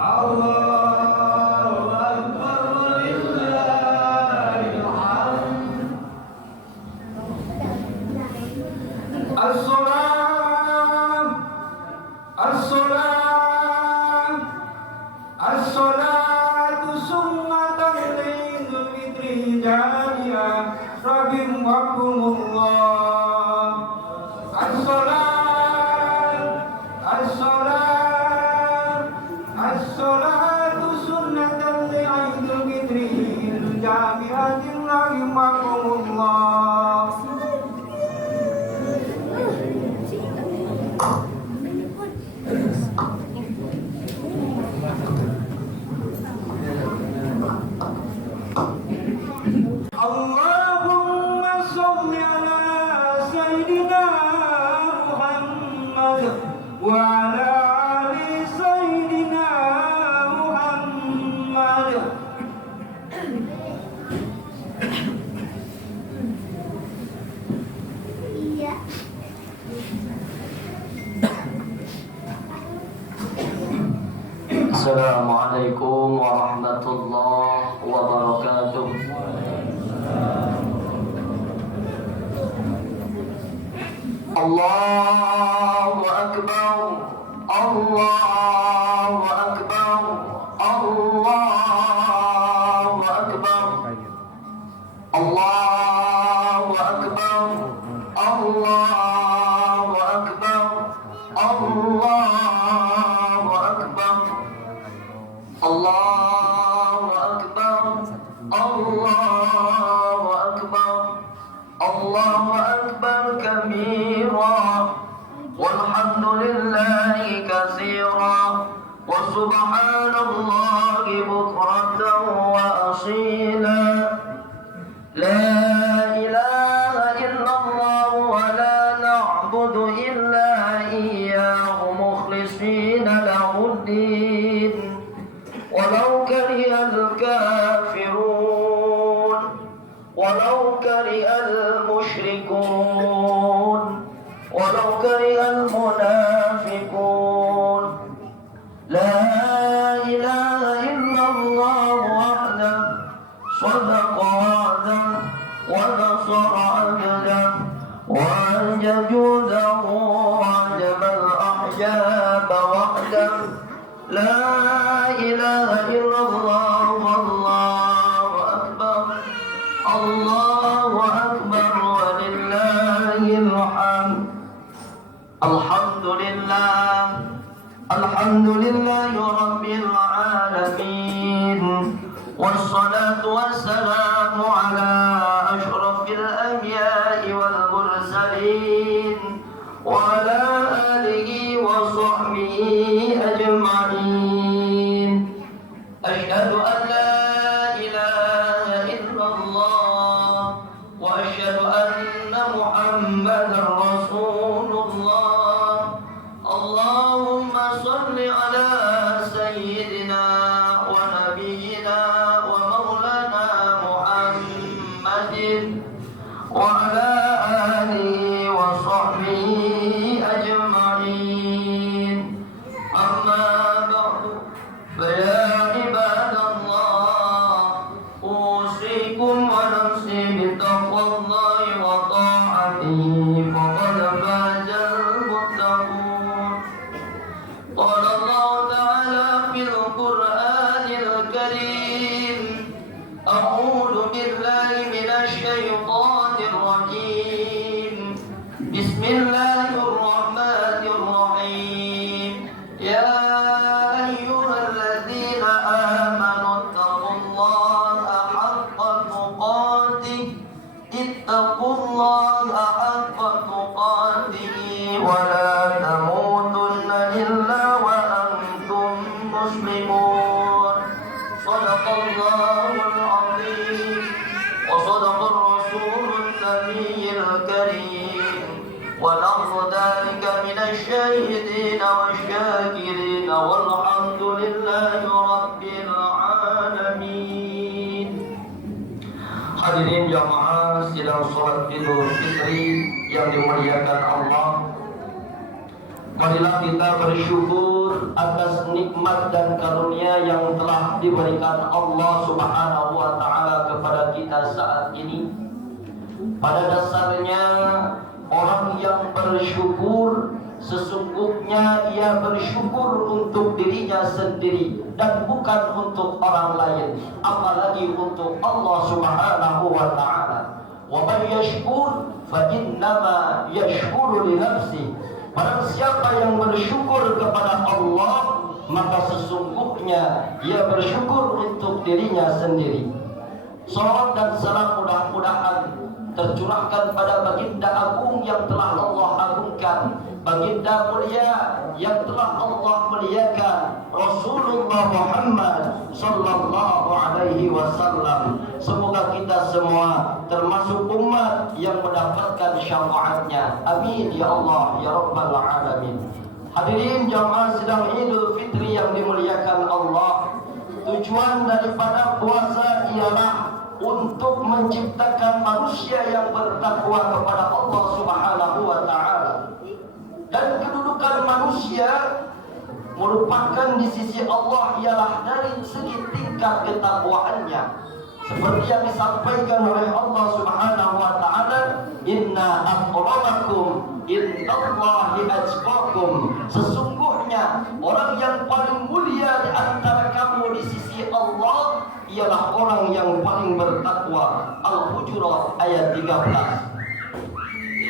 Allahu Akbar walillahil hamd. As-salat as-salat as-salatu sunnatan lil fitri jami'an rahimakumullah. As-salat as-salat as-salatu sunnatan lil fitri jami'an rahimakumullah. Allahumma sholli ala sayyidina Muhammad wa ala ali sayyidina Muhammad. Assalamualaikum warahmatullahi wabarakatuh. Allahu Akbar, Allahu Akbar, Allahu Akbar, Allahu Akbar, Allahu Akbar, Allahu Akbar, Allahu Akbar, Allahu Akbar, Allahu Akbar kabira, walhamdulillahi katsira, wa subhanallahi bukratan wa asila. La ilaha illallah wa la na'budu illa iyyahu mukhlishina lahuddin. ولو كره الكافرون ولو كره المشركون ولو كره المنافقون. لا إله إلا الله وحده صدق وعده ونصر عبده وأنجى جوده وعجب الأحجاب وحده. لا إله إلا الله والله أكبر الله أكبر ولله الحمد. الحمد لله الحمد لله رب العالمين، والصلاة والسلام على أشرف الأنبياء والمرسلين وعلى آله وصحبه أجمعين. أشهد أن لا إله إلا الله وأشهد أن محمدا رسول الله. اللهم صل على سيدنا ونبينا ومولانا محمد وعلى آله وصحبه أجمعين. أما بعد فيا عباد الله، أوصيكم ونفسي بتقوى الله وطاعته فقد فاز المتقون. قال الله تعالى في القرآن الكريم: أعوذ بالله من الشيطان الرجيم. بسم الله الرحمن الرحيم. يا أيها الذين آمنوا اتقوا الله حق تقاته اتقوا الله حق تقاته ولا تموتن إلا وأنتم مسلمون. صدق الله العظيم وصدق الرسول النبي الكريم، ونحن ذلك من الشاهدين والشاكرين والحمد لله رب العالمين. Hadirin jamaah sidang sholat Idul Fitri yang dimuliakan Allah, marilah kita bersyukur atas nikmat dan karunia yang telah diberikan Allah Subhanahu wa taala kepada kita saat ini. Pada dasarnya orang yang bersyukur sesungguhnya ia bersyukur untuk dirinya sendiri dan bukan untuk orang lain, apalagi untuk Allah Subhanahu wa taala. Wa man yashkur fa innama yashkuru li nafsihi. Barang siapa yang bersyukur kepada Allah, maka sesungguhnya ia bersyukur untuk dirinya sendiri. Salawat dan salam mudah-mudahan tercurahkan pada baginda agung yang telah Allah agungkan, baginda mulia yang telah Allah muliakan, Rasulullah Muhammad sallallahu alaihi wasallam. Semoga kita semua termasuk umat yang mendapatkan syafaatnya. Amin ya Allah ya rabbal alamin. Hadirin jamaah sidang Idul Fitri yang dimuliakan Allah. Tujuan daripada puasa ialah untuk menciptakan manusia yang bertakwa kepada Allah Subhanahu wa taala. Dan kedudukan manusia merupakan di sisi Allah ialah dari segi tingkat ketakwaannya. Seperti yang disampaikan oleh Allah Subhanahu wa taala, inna akramakum indallahi atqakum. Sesungguhnya orang yang paling mulia di antara kamu di sisi Allah ialah orang yang paling bertakwa. Al-Hujurat ayat 13.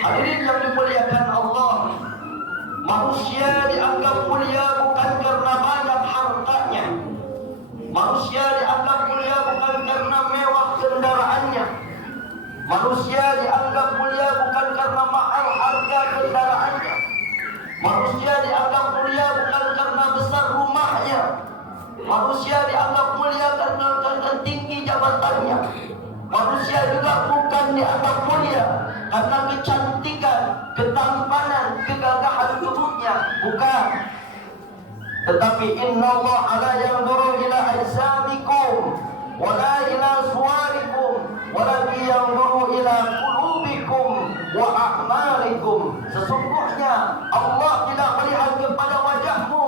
Hadirin yang dimuliakan Allah, manusia dianggap mulia bukan karena banyak hartanya. Manusia dianggap mulia bukan karena mewah kendaraannya. Manusia dianggap mulia bukan karena mahal harga kendaraannya. Manusia dianggap mulia bukan karena besar rumahnya. Manusia dianggap mulia karena tinggi jabatannya. Manusia juga bukan dianggap mulia karena kecantikan, ketampanan, kegagahan tubuhnya. Bukan. Tetapi innallaha la yanzuru ila ajsamikum wala ila suwarikum walakin yanzuru ila qulubikum wa a'malikum. Sesungguhnya Allah tidak melihat kepada wajahmu,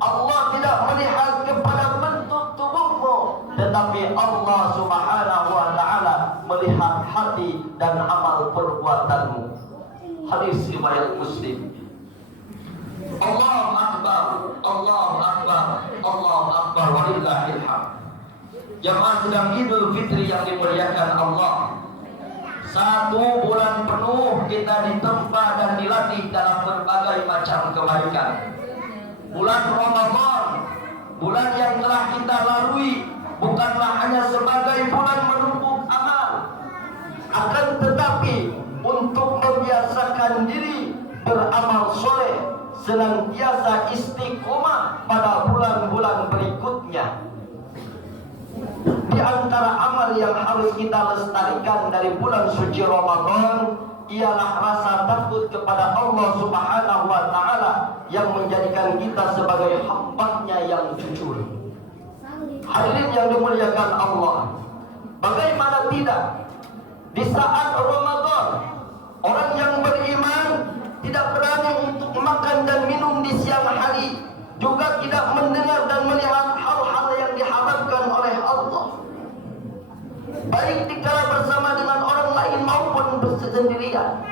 Allah tidak melihat kepada bentuk tubuhmu, tetapi Allah Subhanahu wa taala melihat hati dan amal perbuatanmu. Hadis riwayat Muslim. Allahu akbar, Allahu akbar, Allahu akbar, walillahil hamd. Jamaah sedang Idul Fitri yang dimuliakan Allah. 1 bulan penuh kita ditempa dan dilatih dalam berbagai macam kebaikan. Bulan Ramadan, bulan yang telah kita lalui, bukanlah hanya sebagai bulan menumpuk amal, akan tetapi untuk membiasakan diri beramal soleh, senantiasa istiqomah pada bulan-bulan berikutnya. Di antara amal yang harus kita lestarikan dari bulan suci Ramadan ialah rasa takut kepada Allah Subhanahu wa taala yang menjadikan kita sebagai hamba-Nya yang jujur. Hadirin yang dimuliakan Allah, bagaimana tidak di saat Ramadan orang yang beriman tidak berani untuk makan dan minum di siang hari, juga tidak mendengar dan melihat hal-hal yang diharamkan oleh Allah, baik dikala bersama dengan orang lain maupun bersendirian,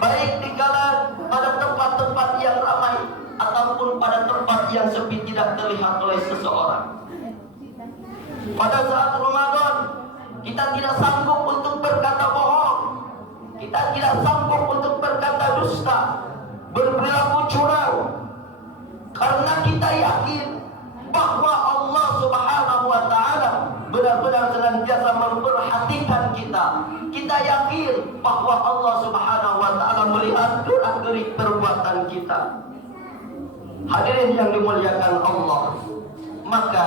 baik dikala pada tempat-tempat yang ramai ataupun pada tempat yang sepi tidak terlihat oleh seseorang. Pada saat Ramadan kita tidak sanggup untuk berkata bohong, kita tidak sanggup untuk berkata dusta, berperilaku curang, karena kita yakin bahwa Allah Subhanahu wa taala benar-benar senantiasa memperhatikan kita. Kita yakin bahwa Allah Subhanahu wa taala melihat gerak-gerik perbuatan kita. Hadirin yang dimuliakan Allah, maka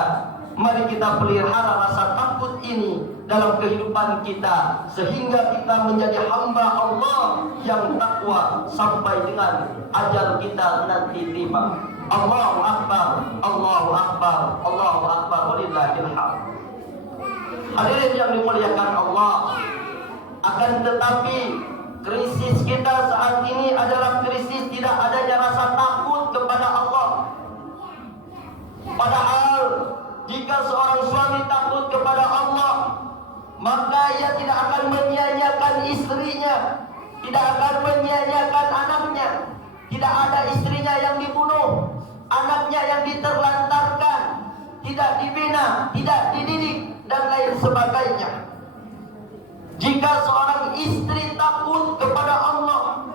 mari kita pelihara rasa takut ini dalam kehidupan kita, sehingga kita menjadi hamba Allah yang takwa sampai dengan ajal kita nanti tiba. Allahu akbar, Allahu akbar, Allahu akbar, walillahil hamd. Hadirin yang dimuliakan Allah, akan tetapi krisis kita saat ini adalah krisis tidak adanya rasa takut kepada Allah. Jika seorang suami takut kepada Allah, maka ia tidak akan menyia-nyiakan istrinya, tidak akan menyia-nyiakan anaknya. Tidak ada istrinya yang dibunuh, anaknya yang diterlantarkan, tidak dibina, tidak dididik, dan lain sebagainya. Jika seorang istri takut kepada Allah,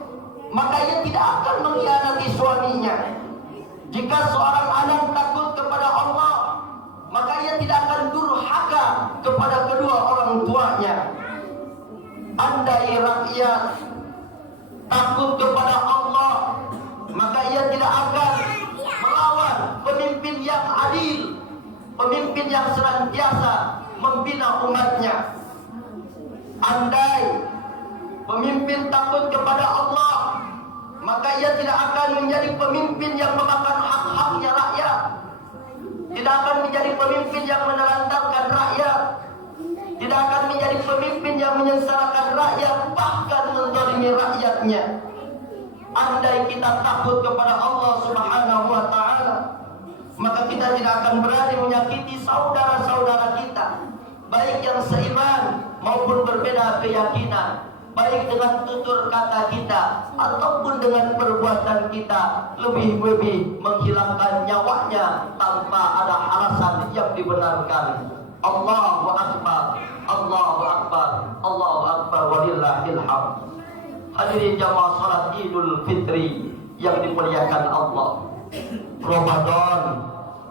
maka ia tidak akan mengkhianati suaminya. Jika seorang anak takut kepada Allah, maka ia tidak akan durhaka kepada kedua orang tuanya. Andai rakyat takut kepada Allah, maka ia tidak akan melawan pemimpin yang adil, pemimpin yang senantiasa membina umatnya. Andai pemimpin takut kepada Allah, maka ia tidak akan menjadi pemimpin yang memakan hak-haknya rakyat, tidak akan menjadi pemimpin yang menelantarkan rakyat, tidak akan menjadi pemimpin yang menyengsarakan rakyat, bahkan menzalimi rakyatnya. Andai kita takut kepada Allah Subhanahu wa ta'ala, maka kita tidak akan berani menyakiti saudara-saudara kita, baik yang seiman maupun berbeda keyakinan, baik dengan tutur kata kita ataupun dengan perbuatan kita, lebih-lebih menghilangkan nyawanya tanpa ada alasan yang dibenarkan. Allahu Akbar, Allahu Akbar, Allahu Akbar, walillahil hamd. Hadirin jamaah salat Idul Fitri yang dimuliakan Allah. Ramadan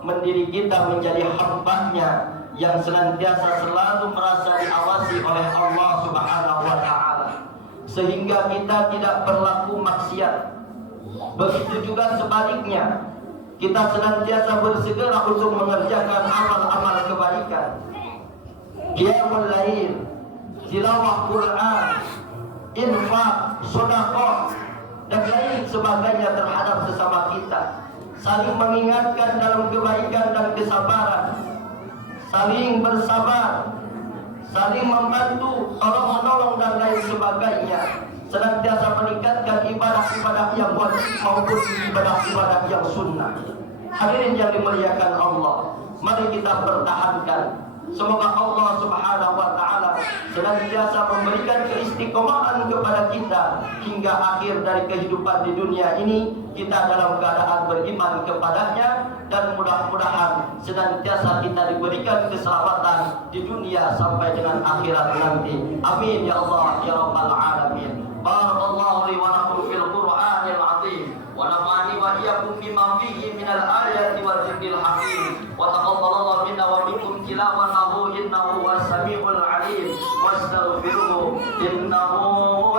mendidik kita menjadi hamba-Nya yang senantiasa selalu merasa diawasi oleh Allah Subhanahu wa ta'ala, sehingga kita tidak berlaku maksiat. Begitu juga sebaliknya, kita senantiasa bersegera untuk mengerjakan amal-amal kebaikan, qiyamul lail, tilawah Quran, infak, sedekah, dan lain sebagainya terhadap sesama kita, saling mengingatkan dalam kebaikan dan kesabaran, saling bersabar, saling membantu, tolong menolong, dan lain sebagainya. Senantiasa meningkatkan ibadah-ibadah yang wajib maupun ibadah-ibadah yang sunnah. Hadirin yang dimuliakan Allah, mari kita pertahankan. Semoga Allah Subhanahu wa ta'ala senantiasa memberikan keistiqomahan kepada kita hingga akhir dari kehidupan di dunia ini, kita dalam keadaan beriman kepadanya, dan mudah-mudahan senantiasa kita diberikan keselamatan di dunia sampai dengan akhirat nanti. Amin ya Allah ya rabbal alamin. Barakallahu li wa lakum fil Qur'anil azim, wa nafa'ani wa iyyakum bima fihi minal ayati wal dzikril hakim, wa taqabbalallahu minna wa minkum tilawatahu innahu was samiul alim, wastaghfiruhu innahu